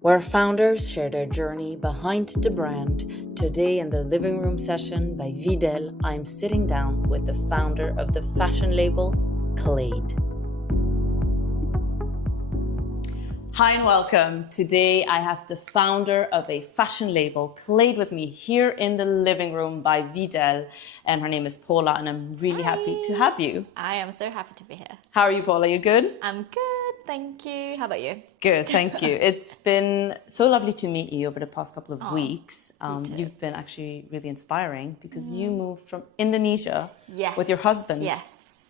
where founders share their journey behind the brand. Today in the living room session by Viedelle, I'm sitting down with the founder of the fashion label KLAYD. Hi and welcome. Today I have the founder of a fashion label, KLAYD, with me here in the living room by Viedelle, and her name is Paula, and I'm really happy to have you. I am so happy to be here. How are you, Paula? You good? I'm good, thank you. How about you? Good, thank you. It's been so lovely to meet you over the past couple of weeks. You've been actually really inspiring because you moved from Indonesia with your husband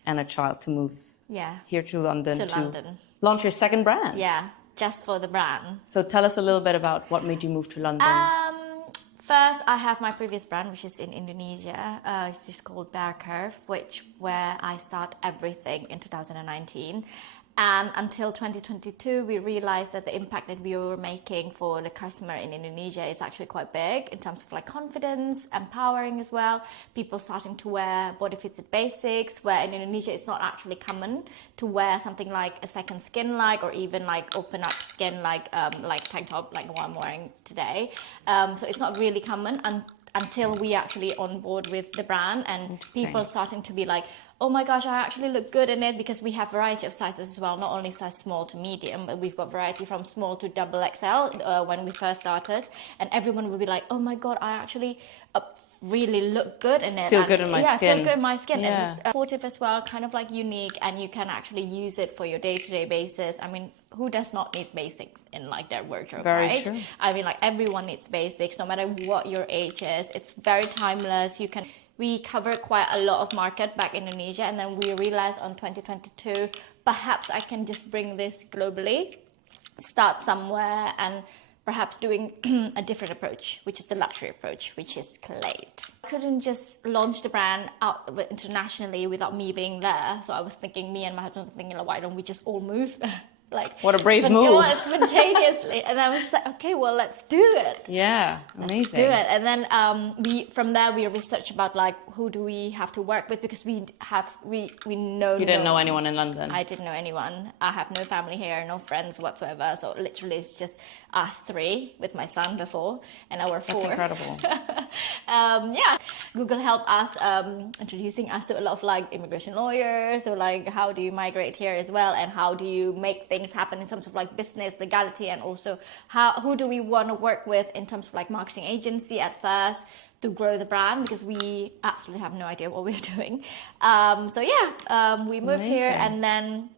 and a child to move here to London to launch your second brand. Yeah, just for the brand. So tell us a little bit about what made you move to London. First, I have my previous brand, which is in Indonesia. It's just called Bear Curve, where I start everything in 2019. And until 2022, we realized that the impact that we were making for the customer in Indonesia is actually quite big in terms of like confidence, empowering as well. People starting to wear body fitted basics, where in Indonesia it's not actually common to wear something like a second skin, or even like open up skin, like tank top, like what I'm wearing today. So it's not really common until we actually on board with the brand, and people starting to be like, oh my gosh, I actually look good in it, because we have variety of sizes as well, not only size small to medium, but we've got variety from small to double XL when we first started. And everyone will be like, oh my God, I actually really look good in it. Feel good in my skin. Yeah, feel good in my skin. And it's supportive as well, kind of like unique, and you can actually use it for your day-to-day basis. I mean, who does not need basics in like their wardrobe, right? True. I mean, like everyone needs basics, no matter what your age is. It's very timeless. We covered quite a lot of market back in Indonesia, and then we realized on 2022, perhaps I can just bring this globally, start somewhere, and perhaps doing a different approach, which is the luxury approach, which is KLAYD. I couldn't just launch the brand out internationally without me being there. So I was thinking, me and my husband were thinking, like, why don't we just all move? Like, what a brave move. Spontaneously. And I was like, okay, well, let's do it. Yeah, amazing. Let's do it. And then from there we researched about like, who do we have to work with, because we know. You didn't know anyone in London. I didn't know anyone. I have no family here, no friends whatsoever. So literally it's just us three with my son before, and our four. That's incredible. Google helped us introducing us to a lot of like immigration lawyers, or like how do you migrate here as well, and how do you make things happen in terms of like business legality, and also who do we want to work with in terms of like marketing agency at first to grow the brand, because we absolutely have no idea what we're doing. We moved here, and then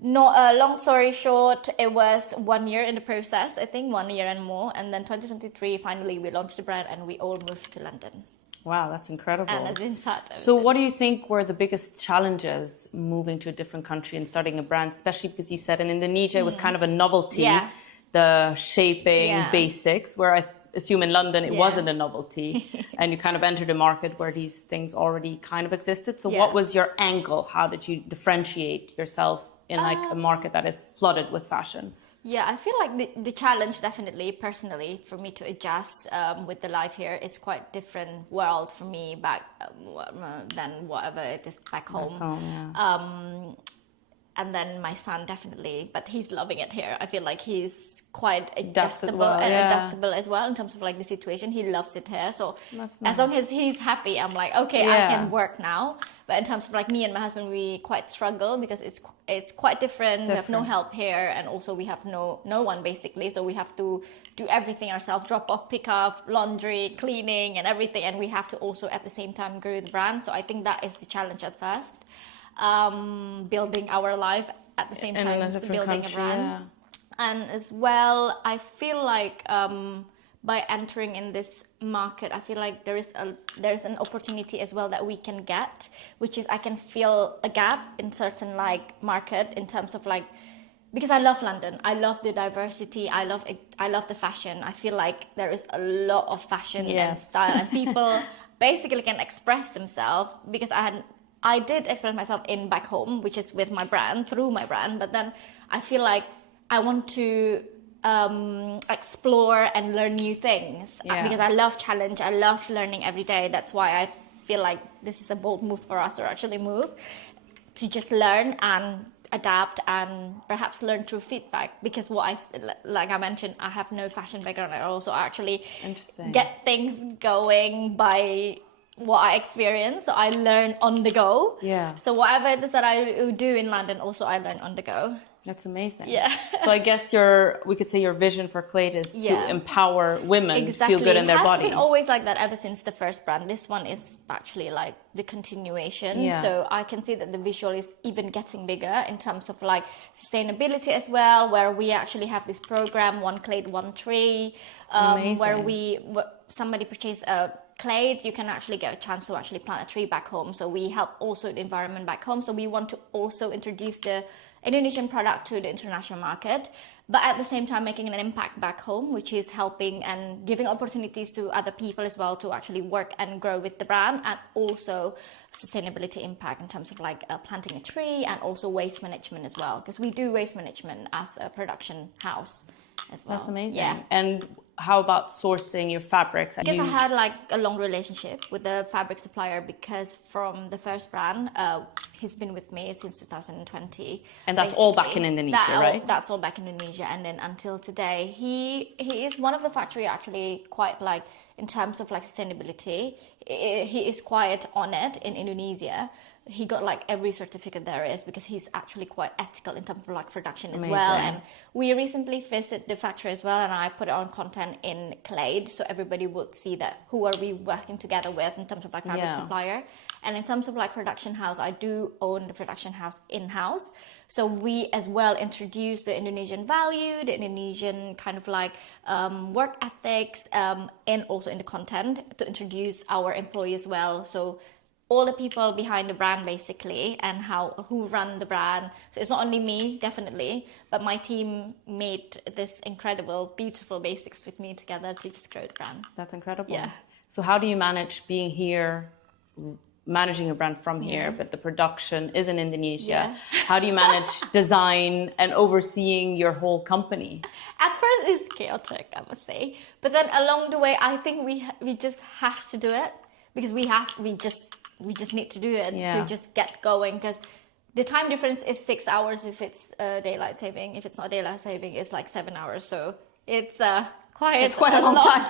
long story short, it was 1 year in the process, I think 1 year and more, and then 2023 finally we launched the brand and we all moved to London. Wow, that's incredible. And it's been sad. So what do you think were the biggest challenges moving to a different country and starting a brand, especially because you said in Indonesia it was kind of a novelty, the shaping basics, where I assume in London it wasn't a novelty, and you kind of entered a market where these things already kind of existed. So what was your angle? How did you differentiate yourself in like a market that is flooded with fashion? Yeah, I feel like the challenge, definitely, personally, for me to adjust with the life here, it's quite different world for me back than whatever it is back home. And then my son, definitely, but he's loving it here. I feel like he's quite adjustable adaptable as well in terms of like the situation. He loves it here. So as long as he's happy, I'm like, okay, I can work now. But in terms of like me and my husband, we quite struggle because it's quite different. We have no help here, and also we have no one basically. So we have to do everything ourselves, drop off, pick up, laundry, cleaning and everything. And we have to also at the same time grow the brand. So I think that is the challenge at first. Building our life at the same time as building a brand. And as well, I feel like by entering in this market, I feel like there's an opportunity as well that we can get, which is I can feel a gap in certain like market in terms of like, because I love London, I love the diversity, I love the fashion. I feel like there is a lot of fashion and style, and people basically can express themselves, because I did express myself in back home, which is with my brand, through my brand, but then I feel like I want to explore and learn new things because I love challenge. I love learning every day. That's why I feel like this is a bold move for us to actually move, to just learn and adapt and perhaps learn through feedback, because like I mentioned, I have no fashion background. I also actually get things going by what I experience. So I learn on the go. Yeah. So whatever it is that I do in London, also I learn on the go. That's amazing. Yeah. So I guess we could say your vision for KLAYD is to empower women to feel good in their bodies. It has been always like that ever since the first brand. This one is actually like the continuation. Yeah. So I can see that the visual is even getting bigger in terms of like sustainability as well, where we actually have this program, One KLAYD, One Tree, where somebody purchase a KLAYD, you can actually get a chance to actually plant a tree back home. So we help also the environment back home. So we want to also introduce the Indonesian product to the international market, but at the same time making an impact back home, which is helping and giving opportunities to other people as well to actually work and grow with the brand, and also sustainability impact in terms of like planting a tree and also waste management as well, because we do waste management as a production house as well. That's amazing. Yeah. And how about sourcing your fabrics? Because I had like a long relationship with the fabric supplier, because from the first brand, he's been with me since 2020. And that's all back in Indonesia, right? That's all back in Indonesia. And then until today, he is one of the factory actually quite like, in terms of like sustainability, he is quite on it in Indonesia. He got like every certificate there is, because he's actually quite ethical in terms of like production as well. And we recently visited the factory as well, and I put it on content in KLAYD, so everybody would see that who are we working together with in terms of like fabric supplier. And in terms of like production house, I do own the production house in-house. So we as well introduce the Indonesian value, the Indonesian kind of like work ethics, and also in the content to introduce our employees as well. So all the people behind the brand basically, and who run the brand. So it's not only me, definitely, but my team made this incredible, beautiful basics with me together to just grow the brand. That's incredible. Yeah. So how do you manage being here, managing a brand from here, but the production is in Indonesia? Yeah. How do you manage design and overseeing your whole company? At first it's chaotic, I must say. But then along the way, I think we just have to do it, because we just need to do it to just get going, because the time difference is 6 hours if it's daylight saving. If it's not daylight saving, it's like 7 hours. So it's quite a long time.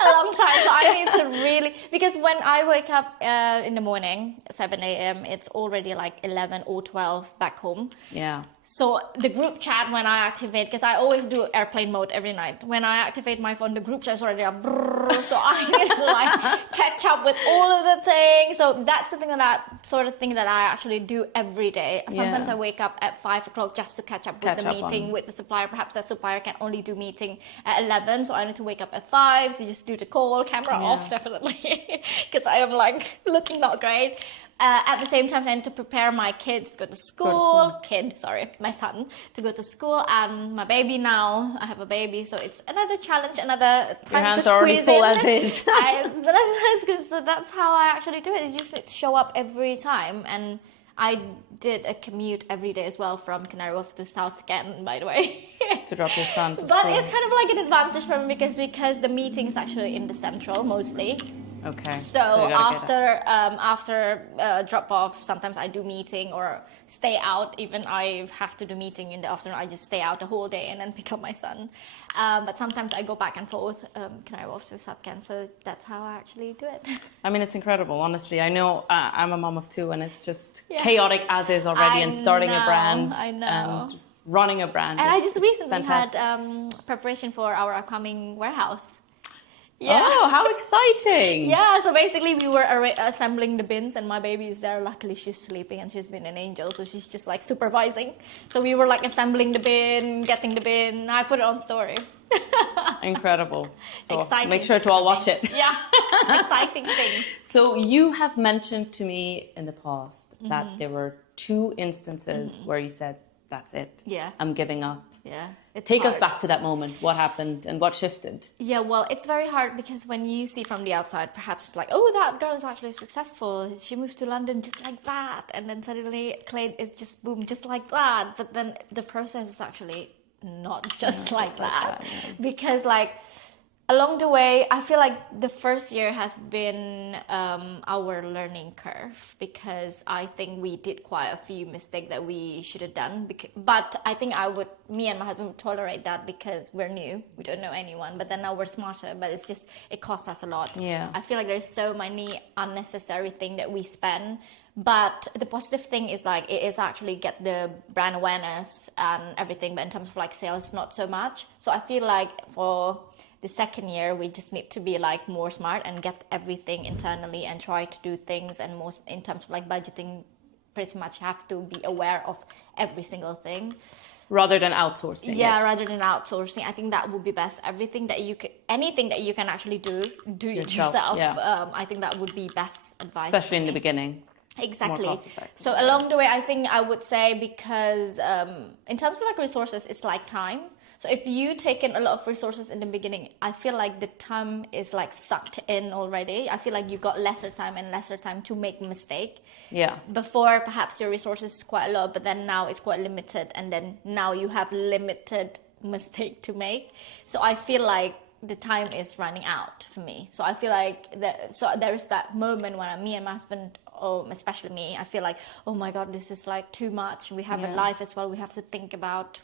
A long time. So I need to really, because when I wake up in the morning, 7 a.m., it's already like 11 or 12 back home. Yeah. So the group chat, when I activate, because I always do airplane mode every night. When I activate my phone, the group chat is already up. So I need to like catch up with all of the things. So that's the thing that I actually do every day. Sometimes I wake up at 5 o'clock just to catch up with the meeting with the supplier. Perhaps that supplier can only do meeting at 11. So I need to wake up at 5 to just do the call, camera off, definitely. Because I am like looking not great. At the same time, I need to prepare my kids to go to school. My son to go to school, and my baby now. I have a baby, so it's another challenge, another time Your hands to are already squeeze full in. as is. So that's how I actually do it. You just need to show up every time, and I did a commute every day as well from Canary Wharf to South Kent, by the way. To drop your son to school. But it's kind of like an advantage for me because the meeting is actually in the central mostly. Okay. So after drop off, sometimes I do meeting or stay out. Even I have to do meeting in the afternoon, I just stay out the whole day and then pick up my son. But sometimes I go back and forth, Canary Wharf to South Kent. So that's how I actually do it. I mean, it's incredible, honestly. I know I'm a mom of two, and it's just chaotic as is already, and starting a brand. I know. And running a brand. And I just recently had preparation for our upcoming warehouse. Yeah. Oh, how exciting! Yeah, so basically we were assembling the bins, and my baby is there. Luckily, she's sleeping, and she's been an angel, so she's just like supervising. So we were like assembling the bin, getting the bin. I put it on story. Incredible. So exciting. Make sure to all watch it. Yeah, exciting thing. So you have mentioned to me in the past that there were 2 instances where you said, "That's it. Yeah, I'm giving up." Yeah. Take us back to that moment. What happened and what shifted? Yeah, well, it's very hard because when you see from the outside, perhaps it's like, oh, that girl is actually successful. She moved to London just like that. And then suddenly KLAYD is just boom, just like that. But then the process is actually not just like that. Because like, along the way, I feel like the first year has been our learning curve, because I think we did quite a few mistakes that we should have done. But I think me and my husband would tolerate that because we're new, we don't know anyone. But then now we're smarter, but it costs us a lot. Yeah. I feel like there's so many unnecessary things that we spend. But the positive thing is like it is actually get the brand awareness and everything. But in terms of like sales, not so much. So I feel like for the second year, we just need to be like more smart and get everything internally and try to do things. And most in terms of like budgeting, pretty much have to be aware of every single thing. Rather than outsourcing. Yeah, rather than outsourcing. I think that would be best. Anything that you can actually do it yourself. Yeah. I think that would be best advice. Especially in the beginning. Exactly. So along the way, I think I would say, because in terms of like resources, it's like time. So if you take in a lot of resources in the beginning, I feel like the time is like sucked in already. I feel like you got lesser time to make a mistake. Yeah. Before, perhaps your resources is quite a lot, but then now it's quite limited. And then now you have limited mistake to make. So I feel like the time is running out for me. So I feel like there is that moment when me and my husband, especially me, I feel like, oh my God, this is like too much. We have a life as well. We have to think about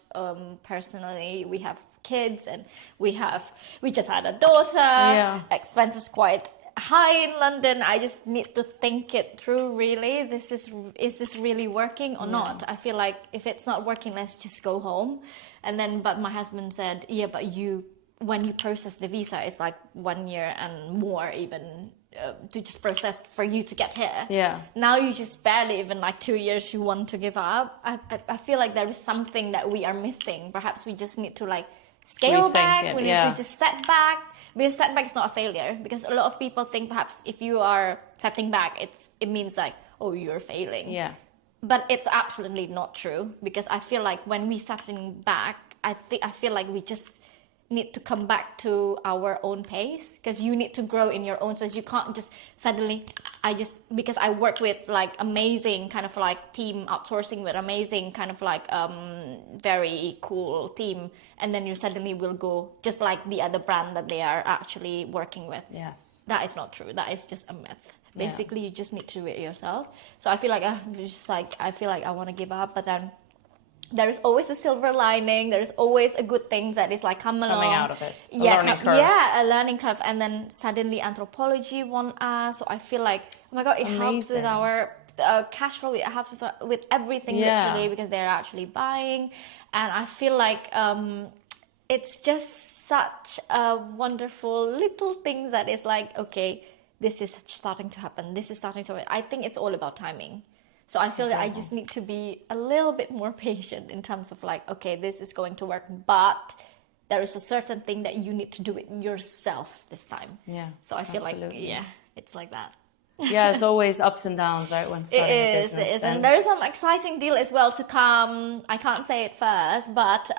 personally. We have kids, and we just had a daughter. Yeah. Expenses quite high in London. I just need to think it through. Really, is this really working or not? I feel like if it's not working, let's just go home. And then, but my husband said, yeah, but when you process the visa, it's like 1 year and more even to just process for you to get here. Yeah. Now you just barely even like 2 years you want to give up. I feel like there is something that we are missing. Perhaps we just need to like scale back. We need to just set back. Because setback is not a failure. Because a lot of people think perhaps if you are setting back, it means like, oh, you're failing. Yeah. But it's absolutely not true. Because I feel like when we setting back, I feel like we just need to come back to our own pace, because you need to grow in your own space. You can't just suddenly, because I work with like amazing kind of like team, outsourcing with amazing kind of like very cool team, and then you suddenly will go just like the other brand that they are actually working with. Yes. That is not true. That is just a myth. Basically, you just need to do it yourself. So I feel like I want to give up, but then there is always a silver lining. There is always a good thing that is like coming out of it. A learning curve. And then suddenly anthropology want us. So I feel like, oh my God, it helps with our cash flow. It helps with everything literally, because they're actually buying. And I feel like it's just such a wonderful little thing that is like, okay, this is starting to happen. I think it's all about timing. So I feel that I just need to be a little bit more patient in terms of like, okay, this is going to work, but there is a certain thing that you need to do it yourself this time. Yeah. So I feel like, it's like that. Yeah, it's always ups and downs, right? When starting a business. It is. And there is some exciting deal as well to come. I can't say it first, but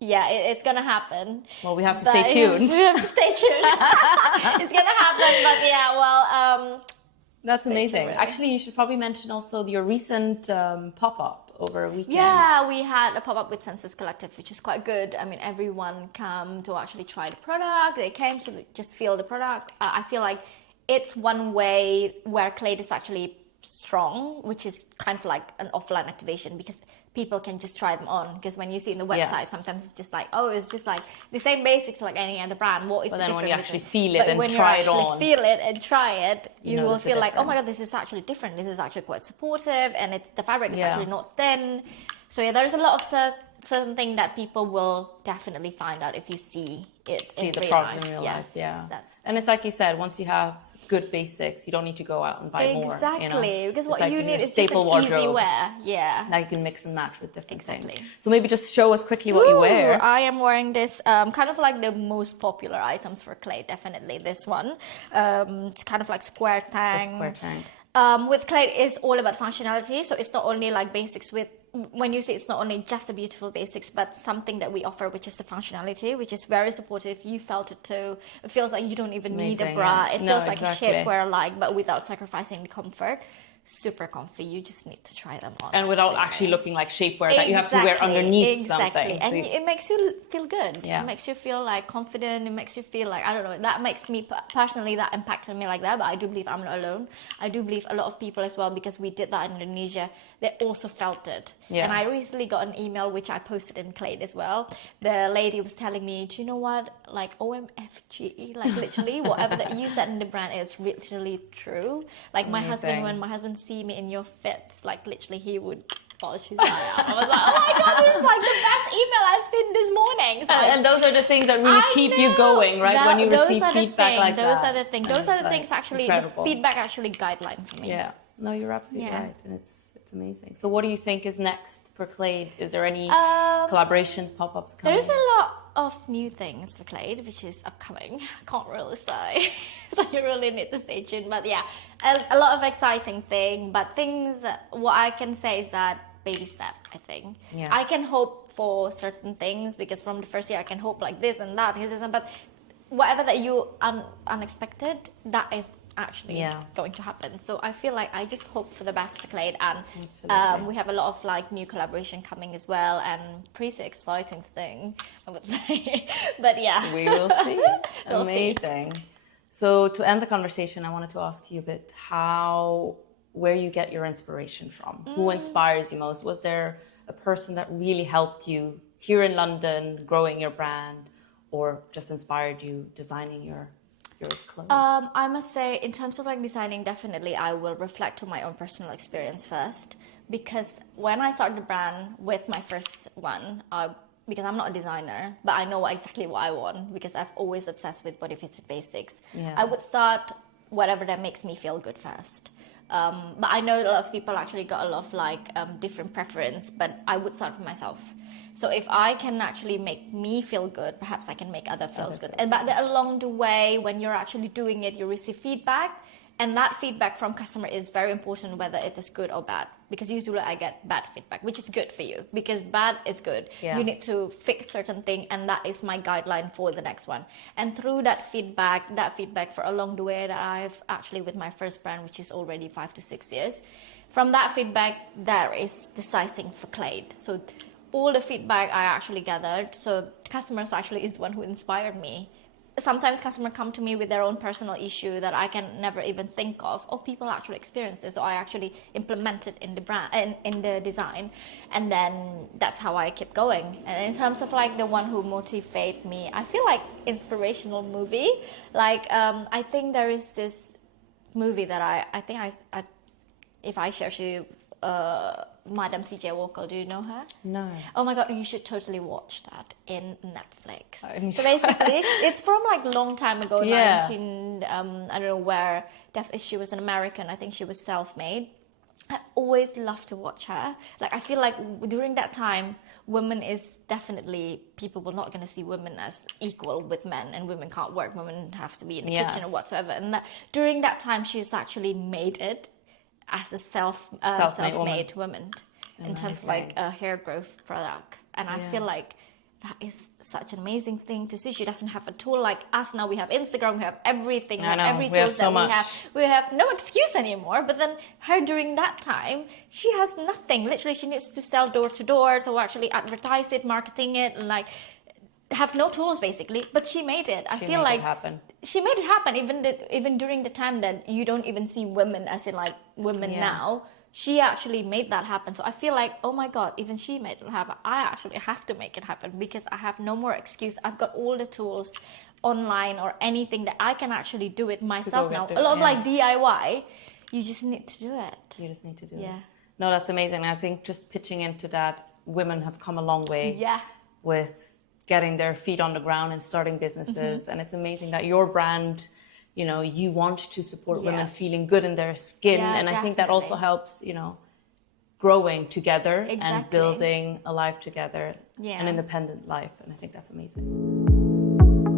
it's going to happen. Well, we have to stay tuned. We have to stay tuned. It's going to happen, but that's amazing. Really. Actually, you should probably mention also your recent pop-up over a weekend. Yeah, we had a pop-up with Census Collective, which is quite good. I mean, everyone came to actually try the product. They came to just feel the product. I feel like it's one way where KLAYD is actually strong, which is kind of like an offline activation, because people can just try them on. Because when you see in the website, sometimes it's just like, oh, it's just like the same basics like any other brand. What is the difference? But then when you actually feel it and try it on, feel it and try it, you will feel like, oh my God, this is actually different. This is actually quite supportive, and the fabric is actually not thin. So yeah, there's a lot of certain thing that people will definitely find out if you see it in the real product life. in real life. Yeah. And it's like you said, once you have good basics, you don't need to go out and buy more. Exactly, because what like you need is staple just an wardrobe. easy wear. Yeah. Now you can mix and match with different things. So maybe just show us quickly what you wear. I am wearing this kind of like the most popular items for KLAYD, definitely this one. It's kind of like square tang. The square tang. With KLAYD, it's all about functionality. So it's not only like basics when you say it's not only just the beautiful basics, but something that we offer, which is the functionality, which is very supportive. You felt it too. It feels like you don't even need a bra. It feels like a shapewear but without sacrificing the comfort. super comfy. You just need to try them on. And without actually looking like shapewear that you have to wear underneath something. And so it makes you feel good. Yeah. It makes you feel like confident. It makes you feel like, I don't know, that makes me, personally, that impacted me like that. But I do believe I'm not alone. I do believe a lot of people as well, because we did that in Indonesia, they also felt it. Yeah. And I recently got an email, which I posted in KLAYD as well. The lady was telling me, do you know what? Like OMFG, like literally whatever that you said in the brand is literally true. Like my husband, when my husband see me in your fits, like literally he would polish his eye out. I was like, oh my God, this is like the best email I've seen this morning. So and those are the things that really keep you going, right? When you receive feedback like that. Those are the things. Those are the things actually, incredible. the feedback actually guideline for me. Yeah. No, you're absolutely right. And it's amazing. So what do you think is next for KLAYD? Is there any collaborations, pop-ups coming? There is a lot of new things for KLAYD, which is upcoming. I can't really say. So you really need to stay tuned. But yeah, a lot of exciting things. But things, what I can say is that baby step, I think. Yeah. I can hope for certain things, because from the first year I can hope like this and that, but whatever that you unexpected, that is actually going to happen. So I feel like I just hope for the best for KLAYD, and we have a lot of like new collaboration coming as well, and pretty exciting thing, I would say. But yeah, we will see. We'll amazing see. So to end the conversation, I wanted to ask you a bit where you get your inspiration from. Who inspires you most? Was there a person that really helped you here in London growing your brand, or just inspired you designing your clothes? I must say, in terms of like designing, definitely I will reflect on my own personal experience first, because when I started the brand with my first one, because I'm not a designer, but I know exactly what I want, because I've always obsessed with body fitted basics. I would start whatever that makes me feel good first. But I know a lot of people actually got a lot of like different preference, but I would start with myself. So if I can actually make me feel good, perhaps I can make others feel good. But along the way, when you're actually doing it, you receive feedback. And that feedback from customer is very important, whether it is good or bad. Because usually I get bad feedback, which is good for you. Because bad is good. Yeah. You need to fix certain thing, and that is my guideline for the next one. And through that feedback for along the way that I've actually with my first brand, which is already 5 to 6 years, from that feedback, there is decising for KLAYD. So all the feedback I actually gathered, so customers actually is the one who inspired me. Sometimes customers come to me with their own personal issue that I can never even think of. Oh, people actually experience this, so I actually implement it in the brand, in the design, and then that's how I keep going. And in terms of like the one who motivate me, I feel like inspirational movie. Like I think there is this movie that I think if I share you. Madam C.J. Walker, do you know her? No. Oh my God, you should totally watch that in Netflix. So basically, it's from like long time ago, I don't know where. She was an American. I think she was self-made. I always love to watch her. Like I feel like during that time, women is definitely, people were not going to see women as equal with men, and women can't work. Women have to be in the kitchen or whatsoever. And during that time, she's actually made it as a self-made woman in terms of like a hair growth product. And I feel like that is such an amazing thing to see. She doesn't have a tool like us now. We have Instagram, we have everything, every tool that we have no excuse anymore. But then her during that time, she has nothing. Literally, she needs to sell door to door, to actually advertise it, marketing it, and like have no tools basically. But she made it. I feel like she made it happen. Even during the time that you don't even see women as in like women now. She actually made that happen. So I feel like, oh my God, even she made it happen. I actually have to make it happen, because I have no more excuse. I've got all the tools online or anything that I can actually do it myself now. A lot of like DIY. You just need to do it. You just need to do it. No, that's amazing. I think just pitching into that, women have come a long way with getting their feet on the ground and starting businesses. And it's amazing that your brand, you know, you want to support women feeling good in their skin. And I think that also helps, you know, growing together and building a life together, an independent life. And I think that's amazing.